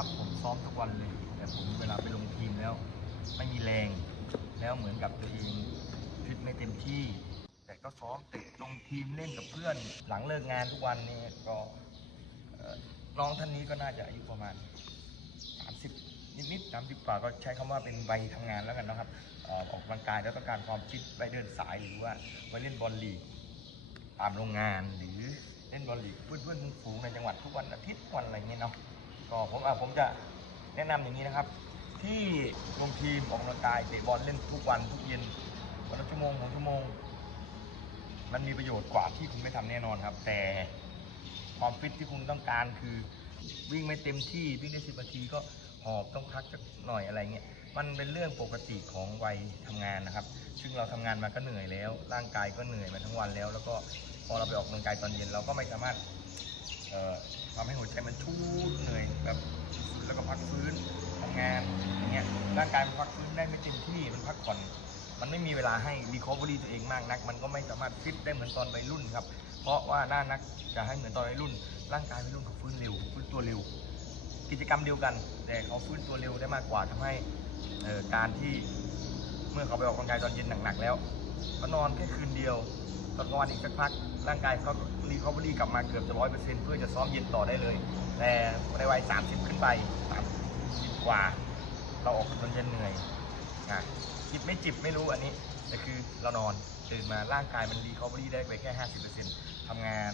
ครับผมซ้อมทุกวันเลย แต่ผมเวลาไปลงทีมแล้ว ไม่มีแรง แล้วเหมือนกับตัวเองฟิตไม่เต็มที่ แต่ก็ซ้อมเตะลงทีมเล่นกับเพื่อน หลังเลิกงานทุกวันนี่ก็น้องท่านนี้ก็น่าจะอายุประมาณ 30 นิดๆ30กว่าก็ใช้คำว่าเป็นวัยทำงานแล้วกันนะครับออกกำลังกายแล้วต้องการความฟิตไปเดินสายหรือว่าไปเล่นบอลลีกตามโรงงานหรือเล่นบอลลีกเพื่อนๆฝูงในจังหวัดทุกวันอาทิตย์วันอะไรเงี้ยเนาะ ก็ผมอะผมจะแนะนำอย่างนี้นะครับ ที่ลงทีมออกกำลังกายเตะบอลเล่นทุกวันทุกเย็นวันละชั่วโมงสองชั่วโมง มันมีประโยชน์กว่าที่คุณไม่ทำแน่นอนครับ แต่ความฟิตที่คุณต้องการคือ วิ่งไม่เต็มที่วิ่งได้สิบนาทีก็หอบต้องพักสักหน่อยอะไรเงี้ยมันเป็นเรื่องปกติของวัยทำงานนะครับ ซึ่งเราทำงานมาก็เหนื่อยแล้ว ร่างกายก็เหนื่อยมาทั้งวันแล้ว แล้วก็พอเราไปออกกำลังกายตอนเย็นเราก็ไม่สามารถ ทำให้หัวใจมันชูดเหนื่อยแบบแล้วก็พักฟื้นทำงานอย่างเงี้ยร่างกายมันพักฟื้นได้ไม่เต็มที่มันพักผ่อน มันไม่มีเวลาให้รีคอเวอรี่ตัวเองมากนัก มันก็ไม่สามารถฟิตได้เหมือนตอนวัยรุ่นครับ เพราะว่าหน้านักจะให้เหมือนตอนวัยรุ่น ร่างกายวัยรุ่นเขาฟื้นเร็วฟื้นตัวเร็ว กิจกรรมเดียวกัน แต่เขาฟื้นตัวเร็วได้มากกว่าทำให้การที่เมื่อเขาไปออกกำลังกายตอนเย็นหนักๆแล้วก็นอนแค่คืนเดียวตอนกลางวันอีกสักพัก ร่างกายเขารีคอเวอรี่กลับมาเกือบจะร้อยเปอร์เซ็นต์เพื่อจะซ้อมเย็นต่อได้เลย แต่ในวัยสามสิบขึ้นไปสามสิบกว่า เราออกตอนเย็นเหนื่อยอะจิบไม่จิบไม่รู้อันนี้แต่คือเรานอนตื่นมาร่างกายมันรีคอเวอรี่ได้ไปแค่50%ทำงาน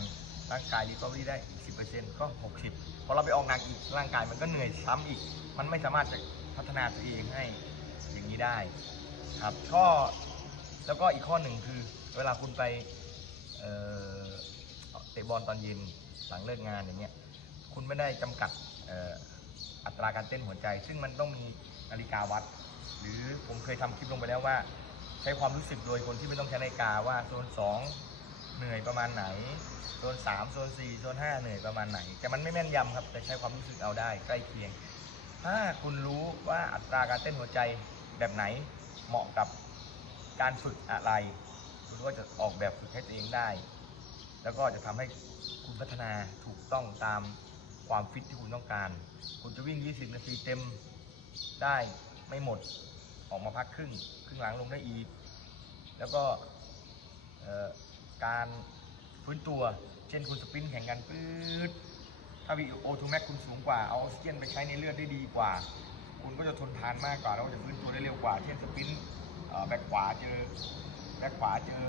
ร่างกายรีคอเวอรี่ได้อีก10%ก็60พอเราไปออกหนักอีกร่างกายมันก็เหนื่อยซ้ำอีก มันไม่สามารถจะพัฒนาตัวเองให้อย่างนี้ได้ครับก็แล้วก็อีกข้อหนึ่งคือเวลาคุณไป เตะบอลตอนเย็นหลังเลิกงานอย่างเงี้ยคุณไม่ได้จำกัดอัตราการเต้นหัวใจ ซึ่งมันต้องมีนาฬิกาวัด หรือผมเคยทำคลิปลงไปแล้วว่า ใช้ความรู้สึกโดยคนที่ไม่ต้องใช้นาฬิกาว่าโซน 2 เหนื่อยประมาณไหนโซน3โซน4โซน5เหนื่อยประมาณไหน แต่มันไม่แม่นยำครับ แต่ใช้ความรู้สึกเอาได้ใกล้เคียง ถ้าคุณรู้ว่าอัตราการเต้นหัวใจแบบไหนเหมาะกับการฝึกอะไร คุณก็จะออกแบบฝึกให้ตัวเองได้ แล้วก็จะทำให้คุณพัฒนาถูกต้องตามความฟิตที่คุณต้องการ คุณจะวิ่ง 20 นาทีเต็มได้ไม่หมดออกมาพักครึ่งครึ่งหลังลงได้อีก แล้วก็การฟื้นตัว เช่นคุณสปินแข่งกันปื๊ดถ้าวีโอทูแม็กคุณสูงกว่าเอาออกซิเจนไปใช้ในเลือดได้ดีกว่า คุณก็จะทนทานมากกว่าแล้วก็จะฟื้นตัวได้เร็วกว่า เช่นสปินแบ็คขวาเจอ แบ็คขวาเจอ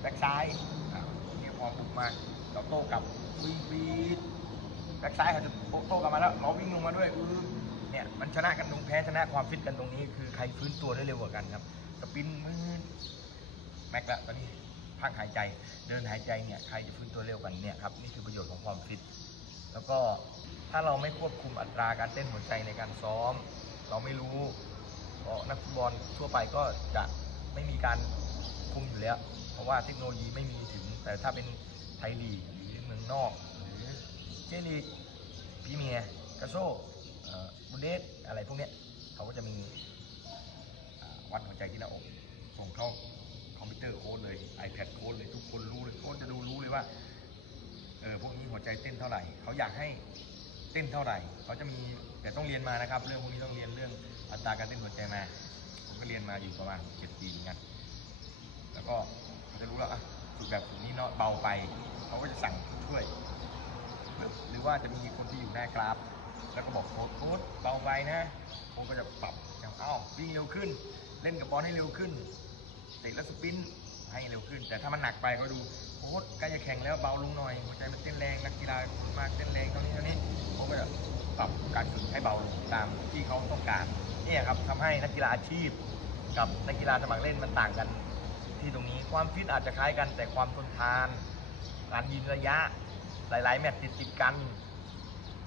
แบ็คซ้ายอะนี่พอบุกมาเราโต้กลับวิ่งปีดแบ็คซ้ายเขาจะโต้กลับมาแล้วเราวิ่งลงมาด้วยอือเนี่ยมันชนะกันตรงแพ้ชนะความฟิตกันตรงนี้คือใครฟื้นตัวได้เร็วกว่ากันครับสปินมืดแม็กละตอนนี้พักหายใจเดินหายใจเนี่ยใครจะฟื้นตัวเร็วกันเนี่ยครับนี่คือประโยชน์ของความฟิต แล้วก็ถ้าเราไม่ควบคุมอัตราการเต้นหัวใจในการซ้อม เราไม่รู้เพราะนักฟุตบอลทั่วไปก็จะไม่มีการ คุ้มอยู่แล้ว เพราะว่าเทคโนโลยีไม่มีถึง แต่ถ้าเป็นไทยลีกหรือเมืองนอก หรือเจลีกพีเมียร์กาโซบุนเดสอะไรพวกเนี้ยเขาก็จะมีวัดหัวใจที่หน้าอกส่งเข้าคอมพิวเตอร์โค้ดเลย iPad โค้ดเลยทุกคนรู้เลยโค้ดจะดูรู้เลยว่าเออพวกนี้หัวใจเต้นเท่าไหร่ เขาอยากให้เต้นเท่าไหร่ เขาจะมีแต่ต้องเรียนมานะครับ เรื่องพวกนี้ต้องเรียนเรื่องอัตราการเต้นหัวใจมา ผมก็เรียนมาอยู่ประมาณเจ็ดปีเหมือนกัน แล้วก็เขาจะรู้แล้วอะฝึกแบบฝึกนี้เนาะเบาไปเขาก็จะสั่งช่วย หรือว่าจะมีคนที่อยู่หน้ากราฟ แล้วก็บอกโค้ดโค้ดเบาไปนะโค้ดก็จะปรับอย่างเอ้าวิ่งเร็วขึ้น เล่นกับบอลให้เร็วขึ้นเตะแล้วสปินให้เร็วขึ้น แต่ถ้ามันหนักไปก็ดูโค้ชใกล้จะแข่งแล้วเบาลงหน่อยหัวใจมันเต้นแรงนักกีฬาส่วนมากเต้นแรงเท่านี้เท่านี้เขาก็จะปรับการฝึกให้เบาลงตามที่เขาต้องการเนี่ยครับทำให้นักกีฬาอาชีพ กับนักกีฬาสมัครเล่นมันต่างกัน ที่ตรงนี้ ความฟิตอาจจะคล้ายกันแต่ความทนทาน การยิงระยะหลาย ๆ แมตช์ติดติดๆกัน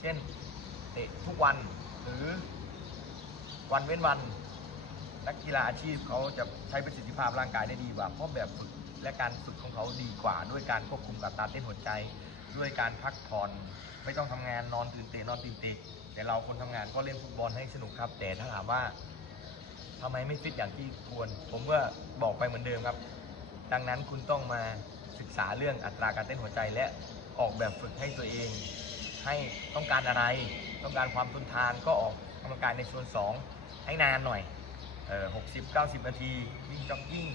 เช่นเตะทุกวันหรือวันเว้นวัน นักกีฬาอาชีพเขาจะใช้ประสิทธิภาพร่างกายได้ดีกว่า เพราะแบบฝึกและการฝึกของเขาดีกว่า ด้วยการควบคุมกับตาเต้นหัวใจ ด้วยการพักผ่อนไม่ต้องทำงานนอนตื่นเตะนอนตื่นเตะแต่เราคนทำงานก็เล่นฟุตบอลให้สนุกครับ แต่ถ้าถามว่า ทำไมไม่ฟิตอย่างที่ควร ผมก็บอกไปเหมือนเดิมครับ ดังนั้นคุณต้องมาศึกษาเรื่องอัตราการเต้นหัวใจและออกแบบฝึกให้ตัวเอง ให้ต้องการอะไร ต้องการความทนทานก็ออกกำลังกายในส่วน2ให้นานหน่อยเออหกสิบเก้าสิบนาทีวิ่งจ็อกกิ้ง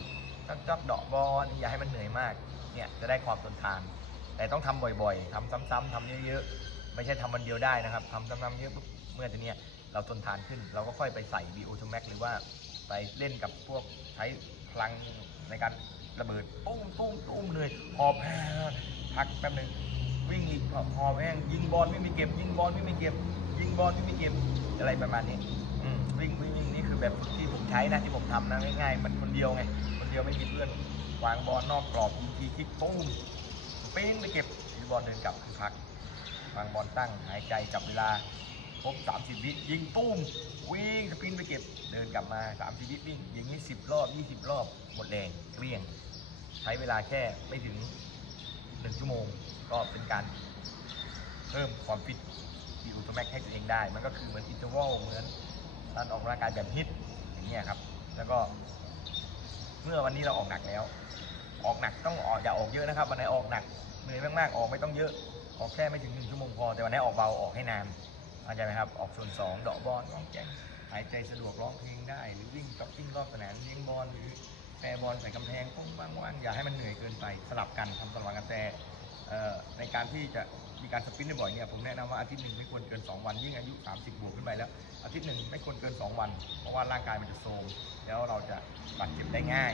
จ็อกจ็อกเดอกบอลอย่าให้มันเหนื่อยมากเนี่ยจะได้ความทนทาน แต่ต้องทำบ่อยๆทำซ้ำๆทำเยอะๆ ไม่ใช่ทำวันเดียวได้นะครับทำซ้ำๆเยอะเมื่อจะเนี่ย เราทนทานขึ้น เราก็ค่อยไปใส่ BO 2 Max หรือว่าไปเล่นกับพวกใช้พลังในการระเบิดตุ้มตุ้มตุ้มเลยหอบแห้งพักแป๊บหนึงวิ่งอีกหอบหอบแห้งยิงบอลไม่มีเก็บ ยิงบอลไม่มีเก็บ ยิงบอลไม่มีเก็บอะไรประมาณนี้วิ่งวิ่งวิ่งนี่คือแบบที่ผมใช้นะที่ผมทำนะง่ายๆมันคนเดียวไงคนเดียวไม่มีเพื่อนวางบอลนอกกรอบทีคิกตุ้มปิ้งไปเก็บยิงบอลเดินกลับคือพักวางบอลตั้งหายใจจับเวลา ครบ 30 วิยิงตุ้มวิ่งสปินไปเก็บเดินกลับมา 30 วิวิ่งอย่างนี้ 10 รอบ 20 รอบ หมดแรงเกลี้ยง ใช้เวลาแค่ไม่ถึง 1 ชั่วโมง ก็เป็นการเพิ่มความฟิตดีอุตแม็กให้ตัวเองได้ มันก็คือเหมือนอินเทอร์วัลเหมือนการออกกำลังกายแบบฮิตอย่างเงี้ยครับ แล้วก็ เมื่อวันนี้เราออกหนักแล้ว ออกหนักต้องออกอย่าออกเยอะนะครับวันไหนออกหนักเหนื่อยมากๆออกไม่ต้องเยอะออกแค่ไม่ถึงหนึ่งชั่วโมงพอแต่วันไหนออกเบาออกให้นาน เข้าใจไหมครับ ออกส่วนสองเดอกบอลร้องแจ้งหายใจสะดวกร้องเพลงได้ หรือวิ่งจ็อกกิ้งรอบสนามเลี้ยงบอลหรือแปรบอลใส่กำแพงปุ้งว่างอย่าให้มันเหนื่อยเกินไปสลับกันทำสลับกันแต่ในการที่จะมีการสปินบ่อยเนี่ยผมแนะนำว่าอาทิตย์หนึ่งไม่ควรเกิน 2 วัน ยิ่งอายุ 30 บวกขึ้นไปแล้ว อาทิตย์หนึ่งไม่ควรเกิน 2 วัน เพราะว่าร่างกายมันจะโทรมแล้วเราจะบาดเจ็บได้ง่าย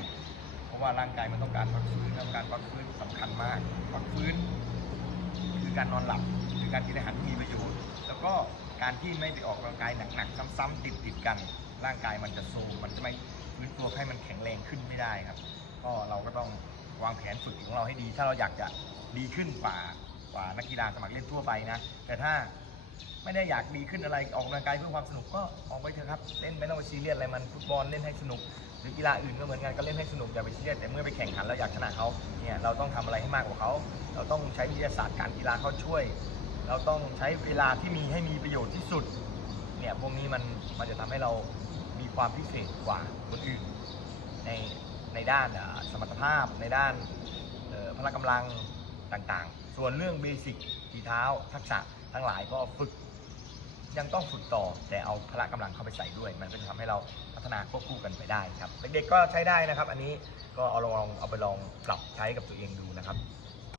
เพราะว่าร่างกายมันต้องการพักฟื้นแล้วการพักฟื้นสำคัญมากพักฟื้น คือการนอนหลับคือการกินอาหารที่มีประโยชน์ แล้วก็ การที่ไม่ไปออกกำลังกายหนักๆซ้ำๆติดๆกัน ร่างกายมันจะโทรมมันจะไม่ฟื้นตัวให้มันแข็งแรงขึ้นไม่ได้ครับ ก็เราก็ต้องวางแผนฝึกของเราให้ดี ถ้าเราอยากจะดีขึ้นกว่ากว่านักกีฬาสมัครเล่นทั่วไปนะ แต่ถ้าไม่ได้อยากดีขึ้นอะไรออกกำลังกายเพื่อความสนุกก็ออกไปเถอะครับเล่นไม่ต้องไปซีเรียสอะไรมันฟุตบอลเล่นให้สนุกหรือกีฬาอื่นก็เหมือนกันก็เล่นให้สนุกอย่าไปซีเรียสแต่เมื่อไปแข่งขันแล้วอยากชนะเขาเนี่ยเราต้องทำอะไรให้มากกว่าเขาเราต้องใช้วิทยาศาสตร์การกีฬาเข้าช่วย เราต้องใช้เวลาที่มีให้มีประโยชน์ที่สุด เนี่ยพวกนี้มันมันจะทำให้เรามีความพิเศษกว่าคนอื่น ในในด้านสมรรถภาพในด้านพละกำลังต่างๆ ส่วนเรื่องเบสิกทีเท้าทักษะทั้งหลายก็ฝึกยังต้องฝึกต่อแต่เอาพละกำลังเข้าไปใส่ด้วย มันก็จะทำให้เราพัฒนาควบคู่กันไปได้ครับ เด็กๆก็ใช้ได้นะครับ อันนี้ก็เอาลองเอาไปลองปรับใช้กับตัวเองดูนะครับ